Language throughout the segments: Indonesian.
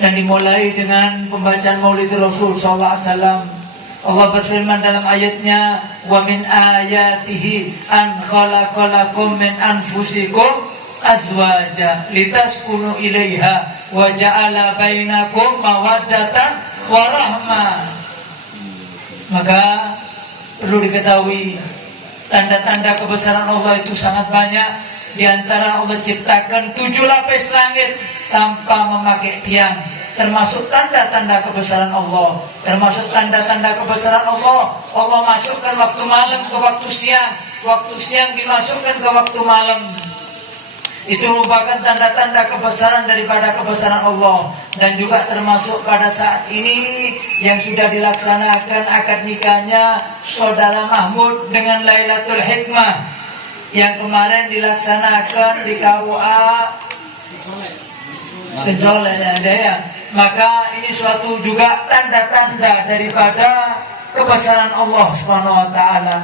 dan dimulai dengan pembacaan Maulid Rasul sallallahu alaihi wasallam. Allah berfirman dalam ayatnya, wa min ayatihi an khalaqalakum min anfusikum azwaja litaskunu ilaiha wa ja'ala bainakum mawaddatan wa rahmah. Maka perlu diketahui tanda-tanda kebesaran Allah itu sangat banyak. Di antara Allah ciptakan 7 lapis langit tanpa memakai tiang, termasuk tanda-tanda kebesaran Allah. Termasuk tanda-tanda kebesaran Allah, Allah masukkan waktu malam ke waktu siang, waktu siang dimasukkan ke waktu malam. Itu merupakan tanda-tanda kebesaran daripada kebesaran Allah. Dan juga termasuk pada saat ini yang sudah dilaksanakan akad nikahnya Saudara Mahmud dengan Lailatul Hikmah, yang kemarin dilaksanakan di KUA Kezoleh ada ya. Maka ini suatu juga tanda-tanda daripada kebesaran Allah Subhanahu wa taala.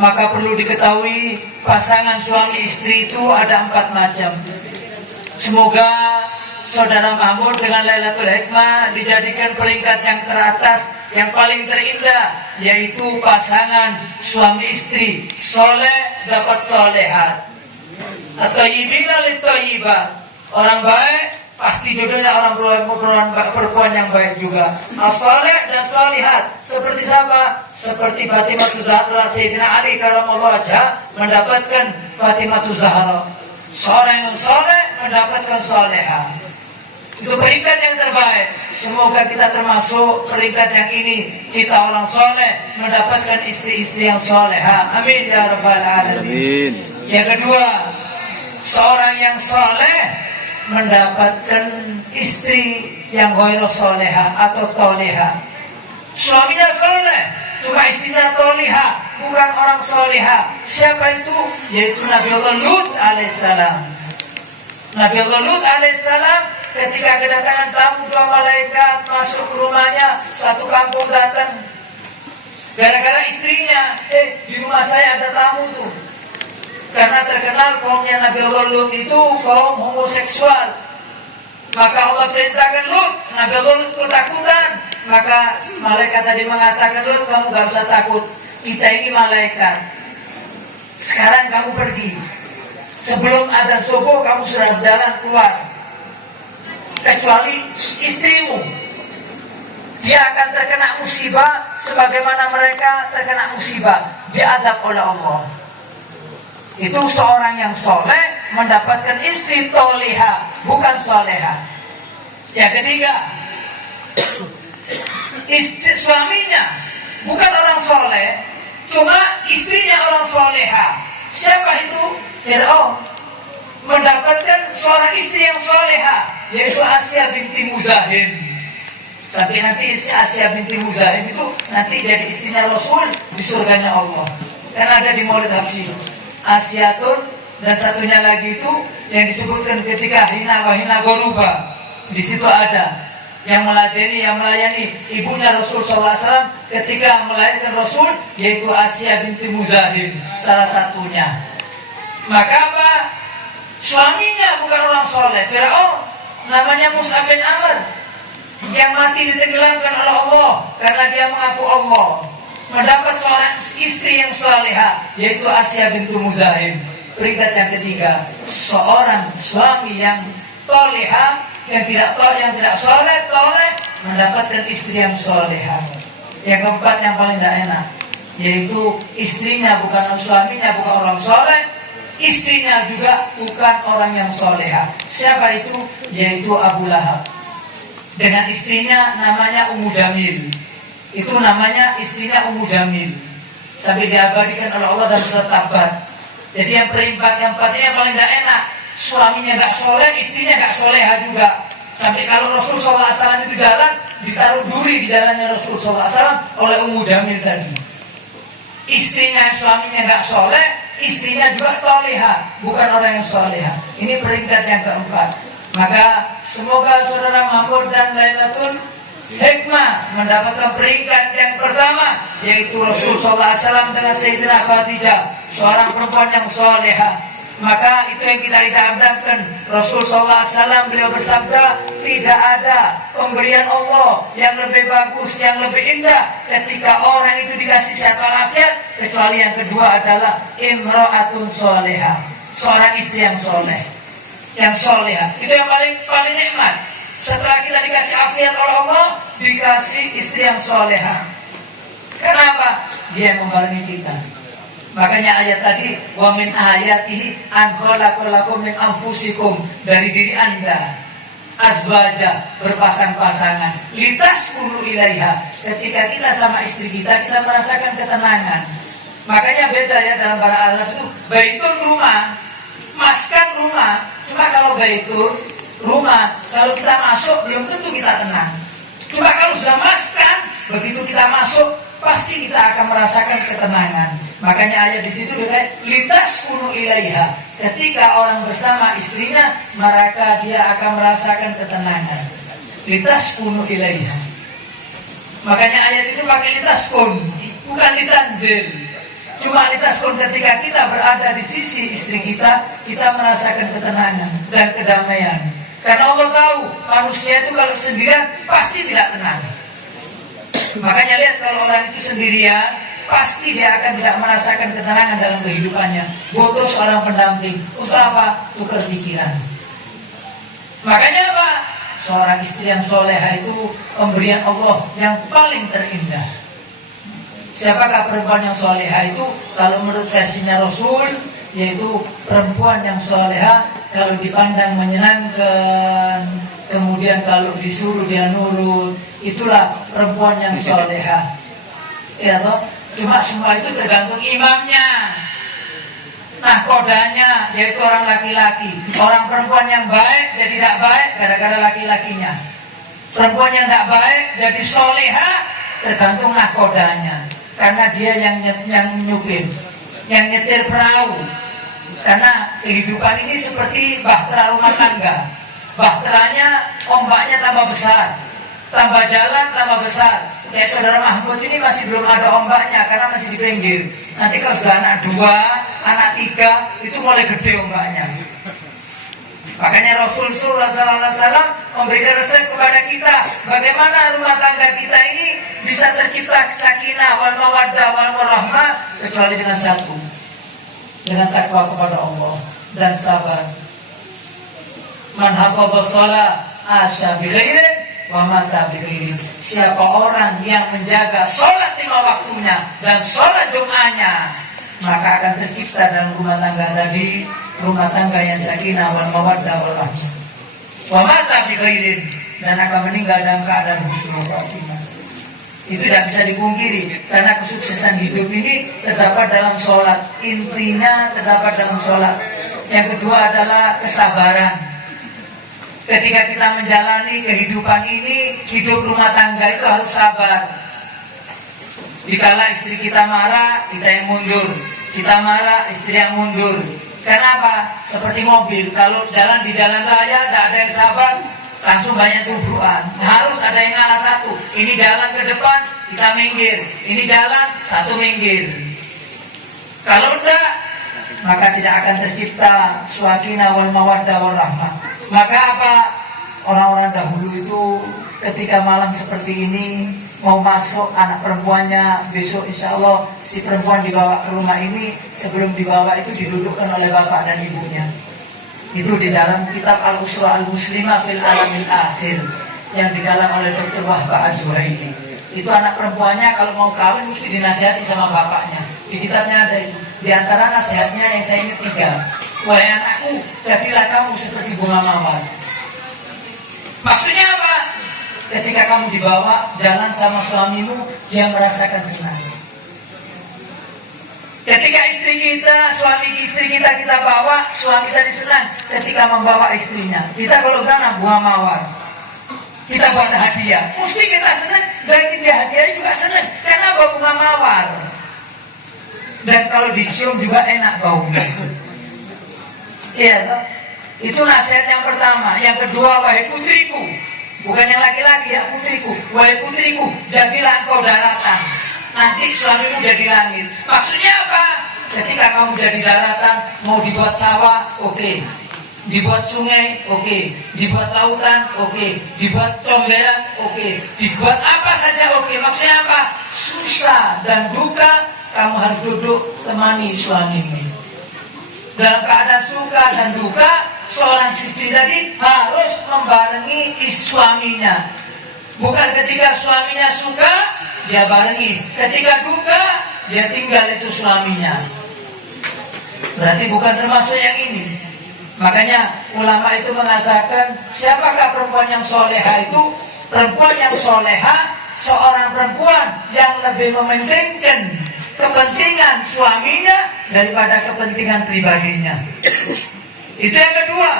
Maka perlu diketahui pasangan suami istri itu ada 4 macam. Semoga Saudara Mahmud dengan Lailatul Hikmah dijadikan peringkat yang teratas, yang paling terindah, yaitu pasangan suami istri soleh dapat solehat. At-thayyibina lit-thayyibat. Orang baik pasti jodohnya orang perempuan yang baik juga. As-saleh dan salihat. Seperti siapa? Seperti Fatimah Zahra, Sayyidina Ali karramallahu wajhah mendapatkan Fatimah Zahra. Seorang yang soleh mendapatkan solehah. Itu peringkat yang terbaik. Semoga kita termasuk peringkat yang ini. Kita orang soleh mendapatkan istri-istri yang soleha. Amin ya rabbal alamin. Yang kedua, seorang yang soleh mendapatkan istri yang ghairu soleha atau toleha. Suaminya soleh, cuma istrinya toleha, bukan orang soleha. Siapa itu? Yaitu Nabi Allah Lut alaihissalam. Nabi Allah Lut alaihissalam ketika kedatangan tamu 2 malaikat masuk ke rumahnya, satu kampung datang. Gara-gara istrinya, di rumah saya ada tamu tuh. Karena terkenal kaumnya Nabi Allah Lut itu kaum homoseksual. Maka Allah perintahkan Lut, Nabi Allah Lut ketakutan. Maka malaikat tadi mengatakan, Lut kamu gak usah takut, kita ini malaikat. Sekarang kamu pergi. Sebelum adzan subuh kamu sudah jalan keluar. Kecuali istrimu, dia akan terkena musibah sebagaimana mereka terkena musibah, diadab oleh Allah. Itu seorang yang soleh mendapatkan istri toleha, bukan soleha. Yang ketiga, istri suaminya bukan orang soleh, cuma istrinya orang soleha. Siapa itu? Fir'aun mendapatkan seorang istri yang soleha, yaitu Asya binti Muzahim. Sampai nanti si Asya binti Muzahim itu nanti jadi istrinya Rasul di surganya Allah. Dan ada di Maulid Habsyi Asyatun, dan satunya lagi itu yang disebutkan ketika hina wahina goruba. Di situ ada yang melayani ibunya Rasul SAW ketika melahirkan Rasul, yaitu Asya binti Muzahim salah satunya. Maka apa? Suaminya bukan orang soleh. Fir'aun namanya Mus'ab bin Amr yang mati ditenggelamkan oleh Allah karena dia mengaku Allah. Mendapat seorang istri yang soleha, yaitu Asya bintu Muzahim. Peringkat yang ketiga, seorang suami yang toleha, yang tidak soleh, mendapatkan istri yang soleha. Yang keempat yang paling tidak enak, yaitu istrinya bukan suaminya bukan orang soleh, istrinya juga bukan orang yang soleha. Siapa itu? Yaitu Abu Lahab. Dengan istrinya namanya Ummu Jamil. Itu namanya istrinya Ummu Jamil. Sampai diabadikan oleh Allah dalam surat Tabat. Jadi yang peringkat yang empat ini yang paling tidak enak. Suaminya gak soleh, istrinya gak soleha juga. Sampai kalau Rasul SAW itu jalan, ditaruh duri di jalannya Rasul SAW oleh Ummu Jamil tadi. Istrinya suaminya gak soleh, istrinya juga toleha, bukan orang yang soleha. Ini peringkat yang keempat. Maka semoga Saudara Mahmud dan Lailatul Hikmah mendapatkan peringkat yang pertama, yaitu Rasul SAW dengan Sayyidina Khadijah, seorang perempuan yang soleha. Maka itu yang kita idam-idamkan. Rasul SAW beliau bersabda, tidak ada pemberian Allah yang lebih bagus, yang lebih indah ketika orang itu dikasih sehat walafiat, kecuali yang kedua adalah imra'atun solehah, seorang istri yang soleh, yang solehah. Itu yang paling nikmat. Setelah kita dikasih afiat oleh Allah, dikasih istri yang solehah. Kenapa? Dia yang membarengi kita. Makanya ayat tadi, wa min ayatihi an khalaqalakum min anfusikum, dari diri Anda azwaja, berpasang-pasangan, litaskunu ilaiha. Ketika kita sama istri kita merasakan ketenangan. Makanya beda ya dalam bahasa Arab itu, baitun rumah, maskan rumah. Cuma kalau baitun rumah, kalau kita masuk belum tentu kita tenang. Cuma kalau sudah maskan, begitu kita masuk pasti kita akan merasakan ketenangan. Makanya ayat di situ dikatakan litaskunu ilaiha. Ketika orang bersama istrinya, maka dia akan merasakan ketenangan. Litaskunu ilaiha. Makanya ayat itu pakai litaskun, bukan litanzil. Cuma litaskun, ketika kita berada di sisi istri kita merasakan ketenangan dan kedamaian. Karena Allah tahu manusia itu kalau sendirian pasti tidak tenang. Makanya lihat, kalau orang itu sendirian, pasti dia akan tidak merasakan ketenangan dalam kehidupannya. Butuh seorang pendamping. Untuk apa? Tukar pikiran. Makanya apa? Seorang istri yang soleha itu pemberian Allah yang paling terindah. Siapakah perempuan yang soleha itu? Kalau menurut versinya Rasul, yaitu perempuan yang soleha kalau dipandang menyenangkan, kemudian kalau disuruh dia nurut, itulah perempuan yang soleha. Ya toh? Cuma semua itu tergantung imamnya, nahkodanya, yaitu orang laki-laki. Orang perempuan yang baik jadi tidak baik gara-gara laki-lakinya. Perempuan yang tidak baik jadi soleha tergantung nahkodanya, karena dia yang nyupir, yang nyetir perahu. Karena kehidupan ini seperti bahtera rumah tangga. Bahteranya ombaknya tambah besar, tambah jalan tambah besar. Kayak saudara Mahmud ini masih belum ada ombaknya karena masih di pinggir. Nanti kalau sudah anak 2, anak 3, itu mulai gede ombaknya. Makanya Rasulullah SAW memberikan resep kepada kita, bagaimana rumah tangga kita ini bisa tercipta sakinah wal mawaddah wal warahmah, kecuali dengan satu, dengan takwa kepada Allah dan sabar. Man hafadha shalah asya bi khairin wa mata bi khairin. Siapa orang yang menjaga sholat 5 waktunya dan sholat Jumatnya, maka akan tercipta dalam rumah tangga tadi rumah tangga yang sakinah wal mawaddah wal rahmah. Wa mata bi khairin, dan akan meninggal dalam keadaan husnul khatimah. Itu tidak bisa dipungkiri, karena kesuksesan hidup ini terdapat dalam sholat. Intinya terdapat dalam sholat. Yang kedua adalah kesabaran. Ketika kita menjalani kehidupan ini, hidup rumah tangga itu harus sabar. Dikala istri kita marah, kita yang mundur. Kita marah, istri yang mundur. Kenapa? Seperti mobil, kalau jalan di jalan raya tidak ada yang sabar, langsung banyak tubrukan. Harus ada yang ngalah satu. Ini jalan ke depan, kita minggir. Ini jalan, satu minggir. Kalau enggak, maka tidak akan tercipta sakinah wal mawaddah wal rahmah. Maka apa? Orang-orang dahulu itu ketika malam seperti ini mau masuk anak perempuannya, besok insya Allah si perempuan dibawa ke rumah ini, sebelum dibawa itu didudukkan oleh bapak dan ibunya. Itu di dalam kitab Al-Uswah Al-Muslimah fil Alamil Asir yang digalang oleh Dr. Wahbah Az-Zuhaili. Itu anak perempuannya kalau mau kawin mesti dinasihati sama bapaknya. Di kitabnya ada itu. Di antara nasihatnya yang saya ingat 3. Wahai anakku, jadilah kamu seperti bunga mawar. Maksudnya apa? Ketika kamu dibawa jalan sama suamimu, dia merasakan senang. Ketika istri kita, suami istri kita bawa, suami tadi senang ketika membawa istrinya. Kita kalau berana bunga mawar, kita buat hadiah, mesti kita senang, dan dia hadiah juga senang. Karena bawa bunga mawar. Dan kalau dicium juga enak baunya. Iya toh? Itu nasihat yang pertama. Yang kedua, wahai putriku, bukan yang laki-laki ya, putriku. Wahai putriku, jadilah engkau daratan, nanti suamimu jadi langit. Maksudnya apa? Ketika kamu jadi daratan, mau dibuat sawah, oke. Dibuat sungai, oke. Dibuat lautan, oke. Dibuat comberan, oke. Dibuat apa saja, oke. Maksudnya apa? Susah dan duka, kamu harus duduk temani suamimu. Dalam keadaan suka dan duka, seorang istri tadi harus membarengi suaminya. Bukan ketika suaminya suka, dia barengi. Ketika duka, dia tinggal itu suaminya. Berarti bukan termasuk yang ini. Makanya ulama itu mengatakan, siapakah perempuan yang soleha itu? Perempuan yang soleha, seorang perempuan yang lebih mementingkan kepentingan suaminya daripada kepentingan pribadinya. Itu yang kedua.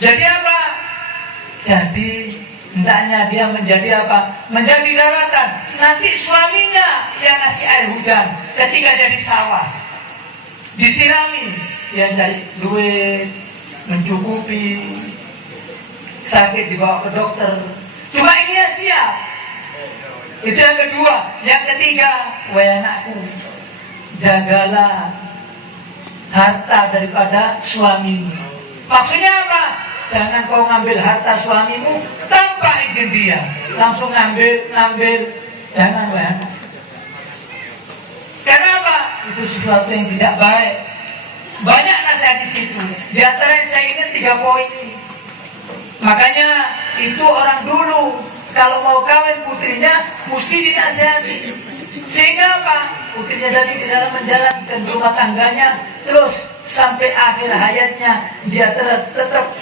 Jadi apa? Jadi hendaknya dia menjadi apa? Menjadi daratan. Nanti suaminya yang ngasih air hujan ketika jadi sawah. Disirami, dia cari duit, mencukupi, sakit dibawa ke dokter. Cuma ini ya siap. Itu yang kedua. Yang ketiga, wahai anakku, jagalah harta daripada suamimu. Maksudnya apa? Jangan kau ngambil harta suamimu tanpa izin dia. Langsung ngambil. Jangan, wahai anak. Kenapa? Itu sesuatu yang tidak baik. Banyak nasihat di situ. Di antara yang saya ingat 3 poin ini. Makanya itu orang dulu kalau mau kawin putrinya mesti dinasihati. Sehingga apa? Putrinya tadi di dalam menjalankan rumah tangganya terus sampai akhir hayatnya dia tetap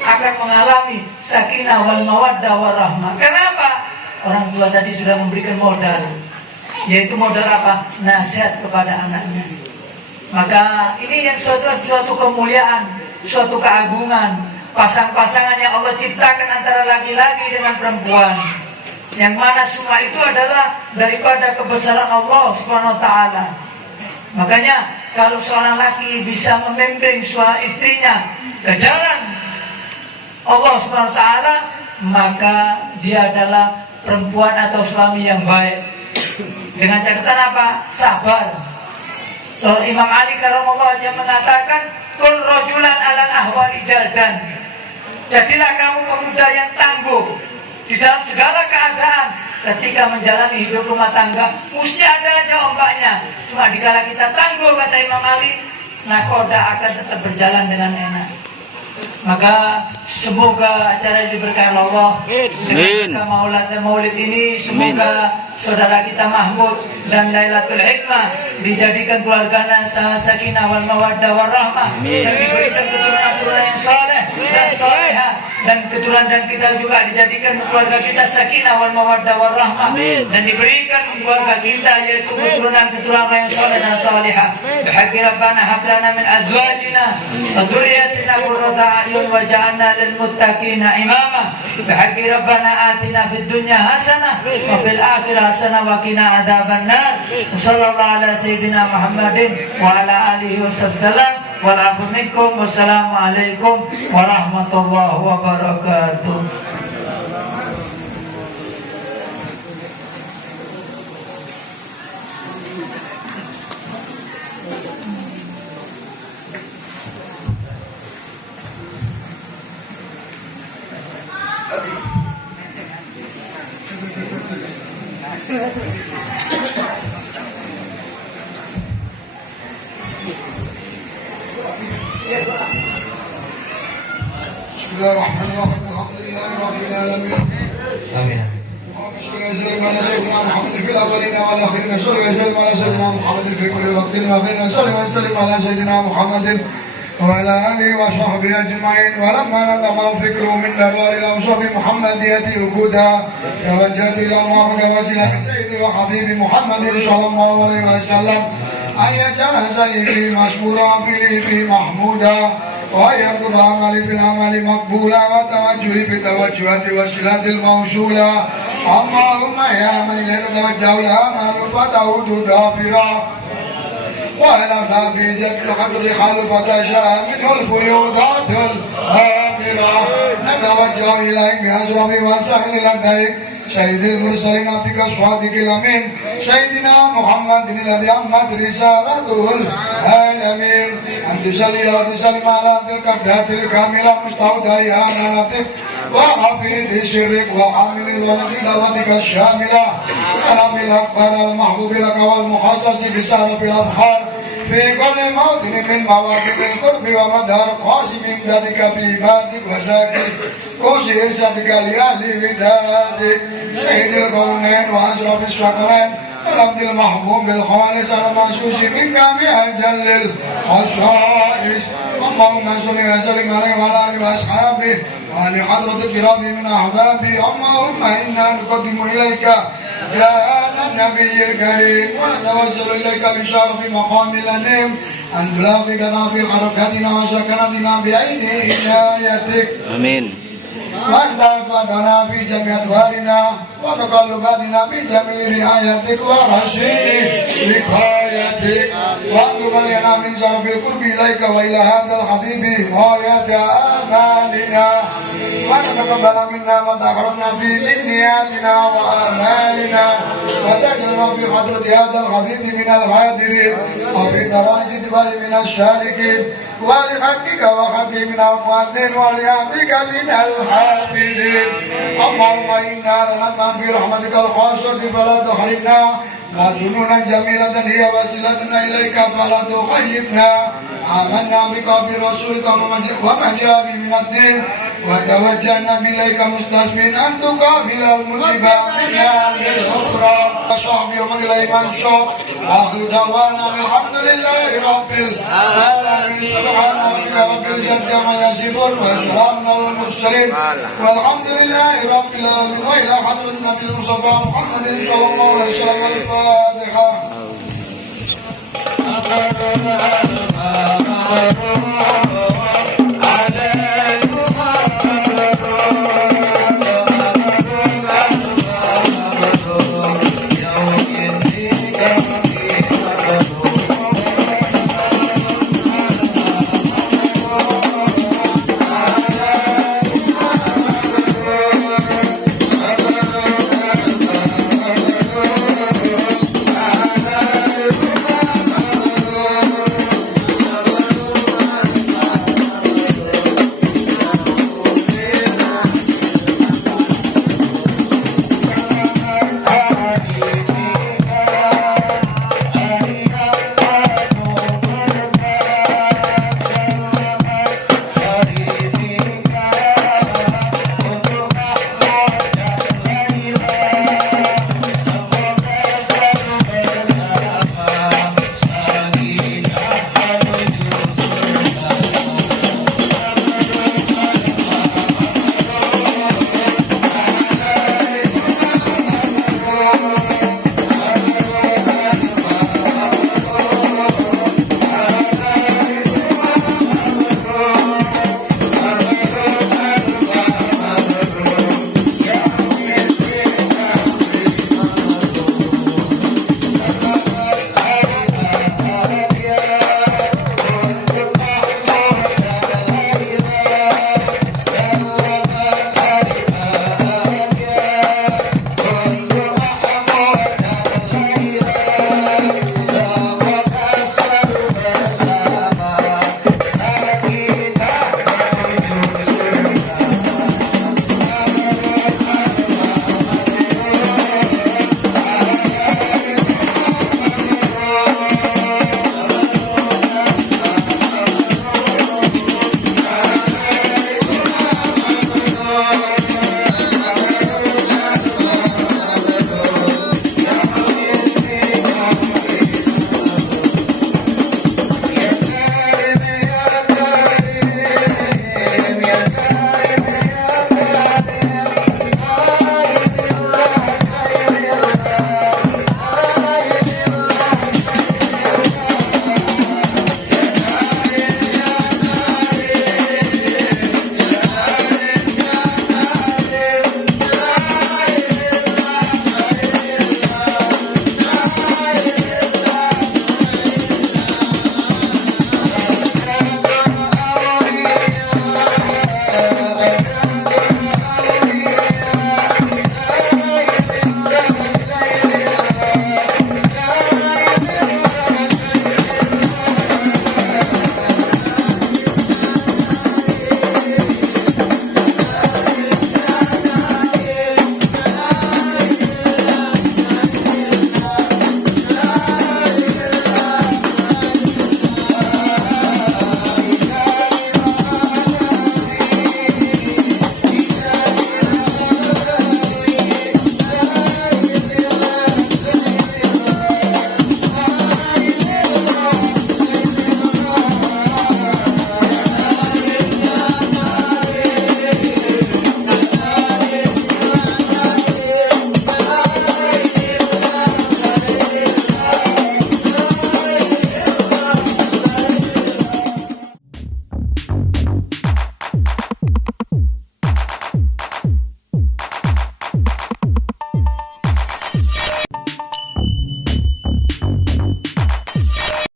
akan mengalami sakinah wal mawaddah warahmah. Kenapa? Orang tua tadi sudah memberikan modal. Yaitu modal apa? Nasihat kepada anaknya. Maka ini yang suatu kemuliaan, suatu keagungan. Pasang-pasangan yang Allah ciptakan antara laki-laki dengan perempuan, yang mana semua itu adalah daripada kebesaran Allah Subhanahu wa taala. Makanya kalau seorang laki bisa membimbing istrinya ke jalan Allah Subhanahu wa taala, maka dia adalah perempuan atau suami yang baik. Dengan catatan apa? Sabar. Kalau Imam Ali karramallahu wajhahu mengatakan, "Kun rajulan alal ahwali jaldan." Jadilah kamu pemuda yang tangguh di dalam segala keadaan. Ketika menjalani hidup rumah tangga, mesti ada aja ombaknya. Cuma dikala kita tangguh, kata Imam Ali, nakoda akan tetap berjalan dengan enak. Maka semoga acara yang diberkahi Allah dengan maulid ini, semoga saudara kita Mahmud dan Lailatul Hikmah dijadikan keluarganya sakinah wal mawaddah warahmah, dan diberikan keturunan-keturunan yang saleh dan saleha, dan keturunan dan kita juga dijadikan keluarga kita sakinah wal mawaddah warahmah, dan diberikan keluarga kita yaitu keturunan-keturunan yang saleh dan saleha. Bihaqqi Rabbana hab lana min azwajina wa dhurriyyatina qurrata a'yun waj'alna lil muttaqina imama. Bihaqqi Rabbana atina fid dunya hasanah wa fil akhirati hasanah wa qina adzabannar. Sallallahu ala sayyidina Muhammadin wa ala alihi wasallam. Walafu minkum. Wassalamualaikum warahmatullahi wabarakatuh. Bismillahirrahmanirrahim. Alhamdulillahi rabbil alamin. Amin. Allahumma shalli ala sayyidina Muhammadin fil awwalin wal akhirin. Shalli wa sallim ala sayyidina Muhammadin fi kulli waqtin wa hin. Shalli wa sallim ala sayyidina Muhammadin wa ala alihi wa sahbihi ajma'in. Wa lamma nadama al-fikru min darari al-awsaf Muhammadiyati uquda tawajjahtu ila Allah wasila bi sayyidi wa habibi Muhammadin sallallahu alaihi wasallam. Ayyajana sayyidi mashkura fi mahmuda ويكتب عملي في العمل مقبولا وتوجهي في التوجهات والصلات الموصولة. اللهم يا من إليك توجه الآمال فتعود ضافرا وإلى باب زد القدر خلفة شاء منه الفيوضات الآمرة. نتوجه إليك بأشرف وسهل لديك سيد المرسلين عبدك الصادق الأمين سيدنا محمد الذي أمت رسالته العالمين أن تصلي وتسلم على تلك الذات الكاملة مستودعها لطيف وحفيظ سرك وحامل دعوتك الشاملة ولم الأكبر المحبوب لك والمخصص بشرف الأبخار في كل موطن من مواطن القرب ومدار قاسم امدادك في عبادك وزاكي كوشي صدق لأهل ودادك سيد الكونين وأشرف الثقلين العبد المحبوب بالخالص المنشوش منك بأجل الخصائص اللهم صل وسلم عليه وعلى آله وأصحابه وعلى حضرة الكرام من أحبابه اللهم إنا نقدم إليك جاء النبي الكريم ونتوسل إليك بشرف مقام الأنيم أن تلاقينا في حركاتنا وسكناتنا بعين عنايتك آمين. وأن تحفظنا في جميع أدوارنا وتقلباتنا بجميل رعايتك ورشيد وقايتك وأن تبلغنا من شرف القرب إليك وإلى هذا الحبيب غاية آمالنا وتتقبل منا ما تقربنا في من نياتنا وأعمالنا وتجعلنا في حضرة هذا الحبيب من الغادرين وفي دراجة الجبال من الشاركين ولحقك وحكيمنا المؤذن ولعبدك من الحافظين اللهم إنا لنطمع في رحمتك الخاصة فلا تحرمنا وذنونا جميلة هي وسيلتنا إليك فلا تخيبنا آمنا بك وبرسولك وما جاء به من الدين وتوجهنا إليك مستسلمين أن تقابل المنتبى منا بالأخرى وصحبه ومن إليه منشور وآخر دعوانا الحمد لله رب العالمين سبحان ربك رب العزة عما يصفون وسلام على المرسلين والحمد لله رب العالمين وإلى حضرة النبي المصطفى محمد صلى الله عليه وسلم الفاتحة.